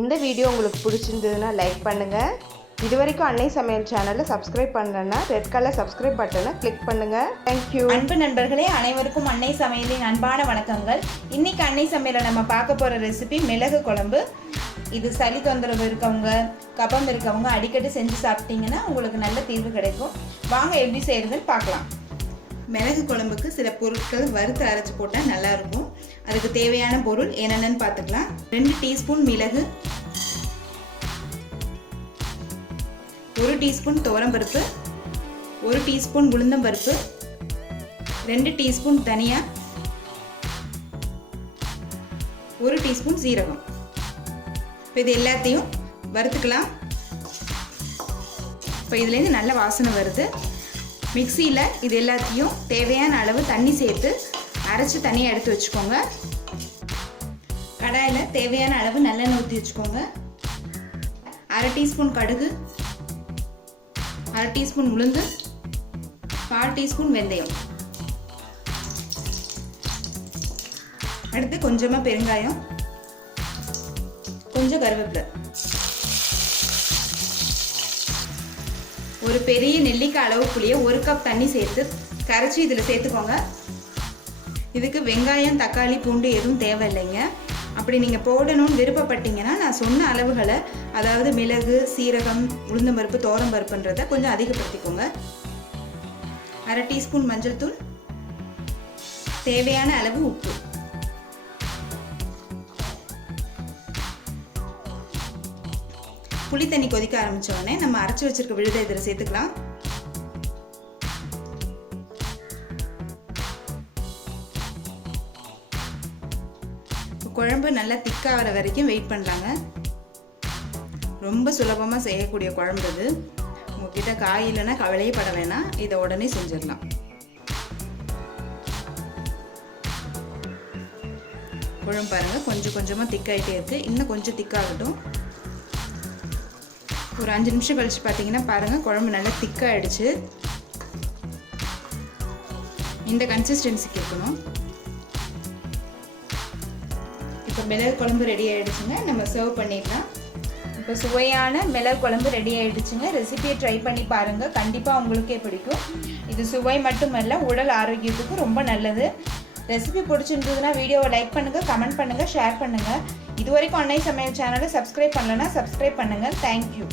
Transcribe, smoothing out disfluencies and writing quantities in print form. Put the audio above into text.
இந்த வீடியோ உங்களுக்கு பிடிச்சிருந்ததுன்னா லைக் பண்ணுங்கள். இது வரைக்கும் அன்னை சமையல் சேனலை சப்ஸ்கிரைப் பண்ணலன்னா ரெட் கலர் சப்ஸ்கிரைப் பட்டனை கிளிக் பண்ணுங்கள். தேங்க்யூ. அன்பு நண்பர்களே, அனைவருக்கும் அன்னை சமையலின் அன்பான வணக்கங்கள். இன்னைக்கு அன்னை சமையலை நம்ம பார்க்க போகிற ரெசிபி மிளகு குழம்பு. இது சளி தொந்தரவு இருக்கவங்க, கபம் இருக்கவங்க அடிக்கடி செஞ்சு சாப்பிட்டீங்கன்னா உங்களுக்கு நல்ல தீர்வு கிடைக்கும். வாங்க எப்படி செய்யறதுன்னு பார்க்கலாம். மிளகு குழம்புக்கு சில பொருட்கள் வறுத்து அரைச்சி போட்டால் நல்லாயிருக்கும். அதுக்கு தேவையான பொருள் என்னென்னு பார்த்துக்கலாம். 2 டீஸ்பூன் மிளகு, 1 டீஸ்பூன் துவரம்பருப்பு, 1 டீஸ்பூன் உளுந்தம்பருப்பு, 2 டீஸ்பூன் தனியா, 1 டீஸ்பூன் சீரகம். இப்போ இது எல்லாத்தையும் வறுத்துக்கலாம். இப்போ இதுலேருந்து நல்ல வாசனை வருது. மிக்சியில் இது எல்லாத்தையும் தேவையான அளவு தண்ணி சேர்த்து அரைச்சி தனியாக எடுத்து வச்சுக்கோங்க. கடாயில் தேவையான அளவு நல்லெண்ணெய் ஊற்றி வச்சுக்கோங்க. 1/2 டீஸ்பூன் கடுகு, 1/2 டீஸ்பூன் உளுந்து, 1/4 டீஸ்பூன் வெந்தயம், அடுத்து கொஞ்சமாக பெருங்காயம், கொஞ்சம் கருவேப்பிலை, ஒரு பெரிய நெல்லிக்காய் அளவு புளியை 1 கப் தண்ணி சேர்த்து கரைச்சி இதில் சேர்த்துக்கோங்க. இதுக்கு வெங்காயம், தக்காளி, பூண்டு எதுவும் தேவையில்லைங்க. அப்படி நீங்கள் போடணும்னு விருப்பப்பட்டீங்கன்னா நான் சொன்ன அளவுகளை, அதாவது மிளகு, சீரகம், உளுந்தம்பருப்பு, துவரம்பருப்புன்றதை கொஞ்சம் அதிகப்படுத்திக்கோங்க. 1/2 டீஸ்பூன் மஞ்சள் தூள், தேவையான அளவு உப்பு. புளி தண்ணி கொதிக்க ஆரம்பிச்ச உடனே நம்ம அரைச்சி வச்சிருக்க விழுதை இதில் சேர்த்துக்கலாம். குழம்பு நல்லா திக்காகிற வரைக்கும் வெயிட் பண்ணலாங்க. ரொம்ப சுலபமாக செய்யக்கூடிய குழம்பு இது. உங்ககிட்ட காய் இல்லைன்னா கவலையே பட வேணாம், இதை உடனே செஞ்சிடலாம். குழம்பு பாருங்கள், கொஞ்சம் கொஞ்சமாக திக்காயிட்டே இருக்குது. இன்னும் கொஞ்சம் திக்காகட்டும். ஒரு 5 நிமிஷம் கழிச்சு பார்த்தீங்கன்னா பாருங்கள், குழம்பு நல்லா திக்காகிடுச்சு. இந்த கன்சிஸ்டன்சிக்கு இருக்கணும். இப்போ மிளகு குழம்பு ரெடி ஆகிடுச்சுங்க. நம்ம சர்வ் பண்ணிடலாம். இப்போ சுவையான மிளகு குழம்பு ரெடி ஆகிடுச்சுங்க. ரெசிபியை ட்ரை பண்ணி பாருங்கள், கண்டிப்பாக உங்களுக்கே பிடிக்கும். இது சுவை மட்டுமல்ல, உடல் ஆரோக்கியத்துக்கு ரொம்ப நல்லது. ரெசிபி பிடிச்சிருந்ததுன்னா வீடியோவை லைக் பண்ணுங்கள், கமெண்ட் பண்ணுங்கள், ஷேர் பண்ணுங்கள். இது வரைக்கும் அன்னை சமையல் சேனலை சப்ஸ்கிரைப் பண்ணலைன்னா சப்ஸ்கிரைப் பண்ணுங்கள். தேங்க்யூ.